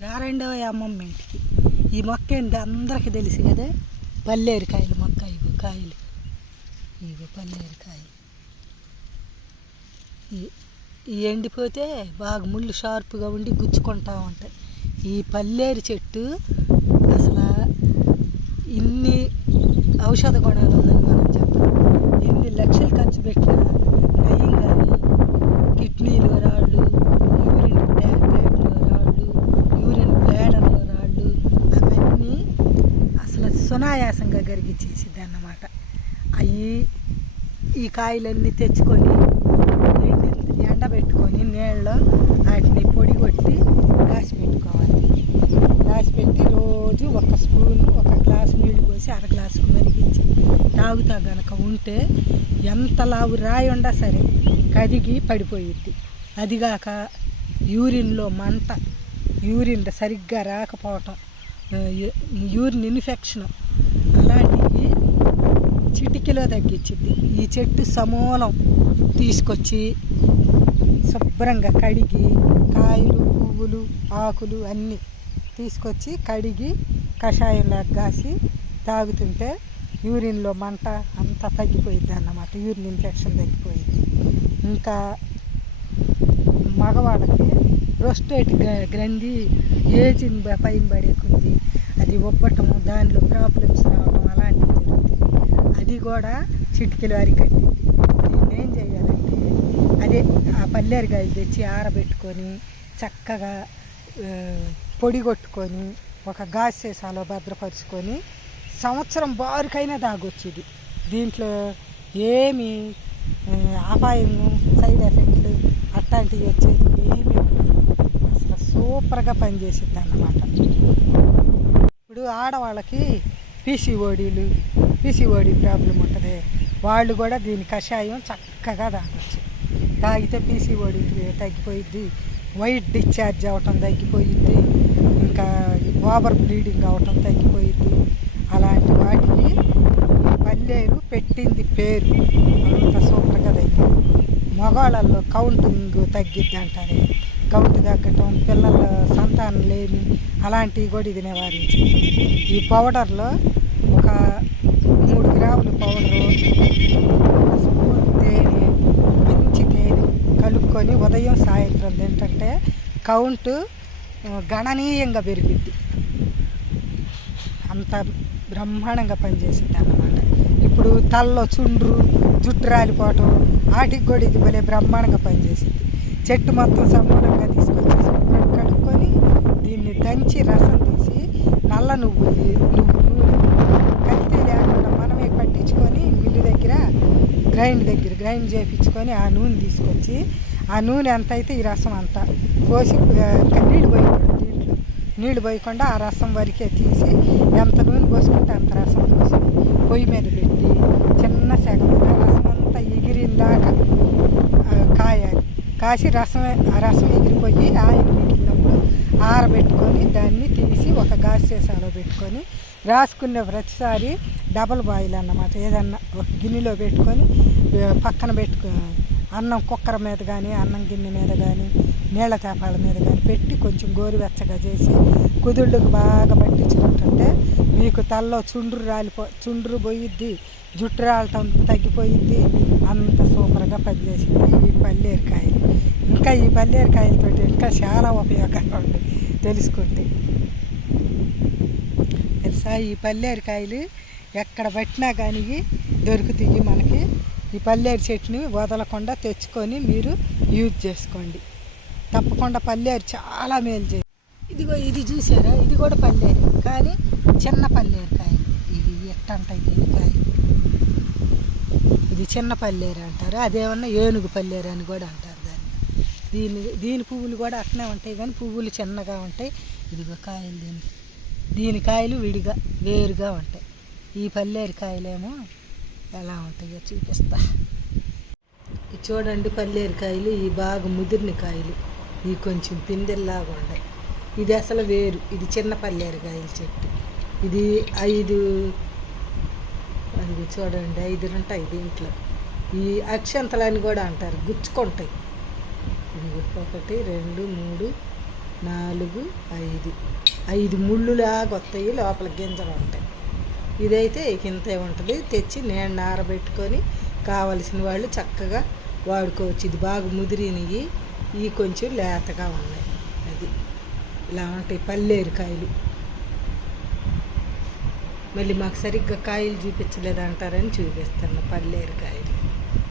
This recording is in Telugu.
రెండవ అమ్మమ్మ ఇంటికి. ఈ మొక్క ఏంటి? అందరికీ తెలుసు కదా? పల్లేరు కాయలు మొక్క ఇగో కాయలు. ఇగో పల్లేరు కాయలు ఈ- ఈ ఎండిపోతే బాగా ముళ్ళు షార్ప్గా ఉండి గుచ్చుకుంటా ఉంటాయి. ఈ పల్లేరు చెట్టు అసలు ఇన్ని ఔషధ గుణాలు ఉందని మనం చెప్పాలి. ఎన్ని లక్షలు ఖర్చు పెట్టినా నయం సునాయాసంగా అన్నమాట అవి ఈ కాయలన్నీ తెచ్చుకొని ఎండబెట్టుకొని నీళ్ళలో వాటిని పొడి కొట్టి రాసి పెట్టుకోవాలి. రాసి పెట్టి రోజు ఒక స్పూన్ ఒక గ్లాసు నీళ్ళు పోసి అర గ్లాసు మరిగించి తాగుతా గనక ఉంటే ఎంత లావు రాయి ఉండా సరే కదిగి పడిపోయిద్ది. అదిగాక యూరిన్లో మంట యూరిన్ సరిగ్గా రాకపోవటం యూరిన్ ఇన్ఫెక్షన్ చిటికిలో తగ్గించింది. ఈ చెట్టు సమూలం తీసుకొచ్చి శుభ్రంగా కడిగి కాయలు పువ్వులు ఆకులు అన్నీ తీసుకొచ్చి కడిగి కషాయంలో కాసి తాగుతుంటే యూరిన్లో మంట అంతా తగ్గిపోయింది అన్నమాట యూరిన్ ఇన్ఫెక్షన్ తగ్గిపోయింది. ఇంకా మగవాళ్ళకి ప్రోస్టేట్ గ్రంథి ఏజ్ పైన పడేకుంది. అది ఒప్పటము దానిలో ప్రాబ్లమ్స్ రావడం అది కూడా చిటికలు అరికట్టింది. దీన్ని ఏం చేయాలంటే అదే ఆ పల్లేరుగాయలు తెచ్చి ఆరబెట్టుకొని చక్కగా పొడి కొట్టుకొని ఒక గాస్ సీసాలో భద్రపరుచుకొని సంవత్సరం బారుకైనా తాగొచ్చేది. దీంట్లో ఏమి అపాయము సైడ్ ఎఫెక్ట్లు అట్లాంటివి వచ్చేది ఏమీ ఉండదు. అసలు సూపర్గా పనిచేసిద్ది అన్నమాట ఇప్పుడు ఆడవాళ్ళకి పీసీఓడీలు పీసీఓడి ప్రాబ్లం ఉంటుంది. వాళ్ళు కూడా దీని కషాయం చక్కగా తాగొచ్చు. తాగితే పీసీఓడి తగ్గిపోయిద్ది. వైట్ డిశ్చార్జ్ అవటం తగ్గిపోయిద్ది. ఇంకా ఓవర్ బ్లీడింగ్ అవటం తగ్గిపోయిద్ది. అలాంటి వాటికి పల్లేరు పెట్టింది పేరు. అంత సూపర్గా తగ్గింది. మగవాళ్ళల్లో కౌంటింగ్ తగ్గిద్ది అంటారే. కౌంట్ తగ్గటం పిల్లల సంతానం లేని అలాంటివి కూడా ఇది నివారించింది. ఈ పౌడర్లో ఒక మూడు పౌడరు స్పూన్ తేనె మంచి తేనె కలుపుకొని ఉదయం సాయంత్రం ఏంటంటే కౌంటు గణనీయంగా పెరిగిద్ది. అంత బ్రహ్మాండంగా పనిచేసింది అన్నమాట. ఇప్పుడు తలలో చుండ్రు జుట్టు రాలిపోవటం వాటికి కూడా ఇది భలే బ్రహ్మాండంగా పనిచేసింది చెట్టు మొత్తం సమూలంగా తీసుకొచ్చి శుభ్రం కడుక్కొని దీన్ని దంచి రసం తీసి నల్ల నువ్వులు నువ్వు గ్రైండ్ దగ్గర గ్రైండ్ చేయించుకొని ఆ నూనె తీసుకొచ్చి ఆ నూనె ఎంత అయితే ఈ రసం అంత పోసి నీళ్ళు పోయకూడదు దీంట్లో నీళ్ళు పోయకుండా ఆ రసం వరకే తీసి ఎంత నూనె పోసుకుంటే అంత రసం పోసి పొయ్యి మీద పెట్టి చిన్న సెగ మీద రసం అంతా ఎగిరిందాక కాయాలి. కాసి రసం ఆ రసం ఎగిరిపోయి ఆయిల్ పెట్టినప్పుడు ఆరబెట్టుకొని దాన్ని తీసి గాజు సీసాలో పెట్టుకొని రాసుకునే ప్రతిసారి డబల్ బాయిల్ అన్నమాట. ఏదన్నా ఒక గిన్నెలో పెట్టుకొని పక్కన పెట్టుకో అన్నం కుక్కర్ మీద కానీ అన్నం గిన్నె మీద కానీ నీళ్ళ చేపాల మీద కానీ పెట్టి కొంచెం గోరువెచ్చగా చేసి కుదుళ్ళకు బాగా పట్టించుకుంటుంటే మీకు తలలో చుండ్రు రాలిపో చుండ్రు పోయిద్ది జుట్టు రాలటం తగ్గిపోయిద్ది అంత సూపర్గా పనిచేసింది ఈ పల్లేరికాయలు ఇంకా ఈ పల్లేరికాయలతో ఇంకా చాలా ఉపయోగాలు ఉంది తెలుసుకుంటే. ఈ ఈ పల్లేరుకాయలు ఎక్కడ పట్టినా కానీ దొరుకుతాయి మనకి. ఈ పల్లేరు చెట్టుని వదలకుండా తెచ్చుకొని మీరు యూజ్ చేసుకోండి. తప్పకుండా పల్లేరు చాలా మేలు చేయి ఇదిగో ఇది చూసారా? ఇది కూడా పల్లేరు. కానీ చిన్న పల్లేరు కాయలు ఇవి ఎట్టంటాయి దీని కాయలు ఇది చిన్న పల్లేరు అంటారు. అదేమన్నా ఏనుగు పల్లేరు అని కూడా అంటారు దాన్ని. దీని దీని పువ్వులు కూడా అట్నే ఉంటాయి కానీ పువ్వులు చిన్నగా ఉంటాయి. ఇదిగో కాయలు దీని దీని కాయలు విడిగా వేరుగా ఉంటాయి. ఈ పల్లేరు కాయలేమో ఎలా ఉంటాయో చూపిస్తా. ఇది చూడండి పల్లేరు కాయలు ఈ బాగా ముదిరిన కాయలు. ఇవి కొంచెం పిందెల్లాగా ఉన్నాయి ఇది అసలు వేరు. ఇది చిన్న పల్లేరు కాయల చెట్టు. ఇది ఐదు అది చూడండి ఐదు ఉంటాయి దీంట్లో. ఈ అక్షంతలని కూడా అంటారు. గుచ్చుకుంటాయి. ఇది ఒకటి రెండు మూడు నాలుగు ఐదు. ఐదు ముళ్ళులాగా వస్తాయి లోపల గింజలు ఉంటాయి. ఇదైతే ఇక ఇంతే ఉంటుంది. తెచ్చి నేను నారబెట్టుకొని కావలసిన వాళ్ళు చక్కగా వాడుకోవచ్చు. ఇది బాగా ముదిరినవి ఇవి కొంచెం లేతగా ఉన్నాయి. అది ఇలా ఉంటాయి పల్లేరు కాయలు. మళ్ళీ మాకు సరిగ్గా కాయలు చూపించలేదు అంటారని చూపిస్తాను పల్లేరు కాయలు.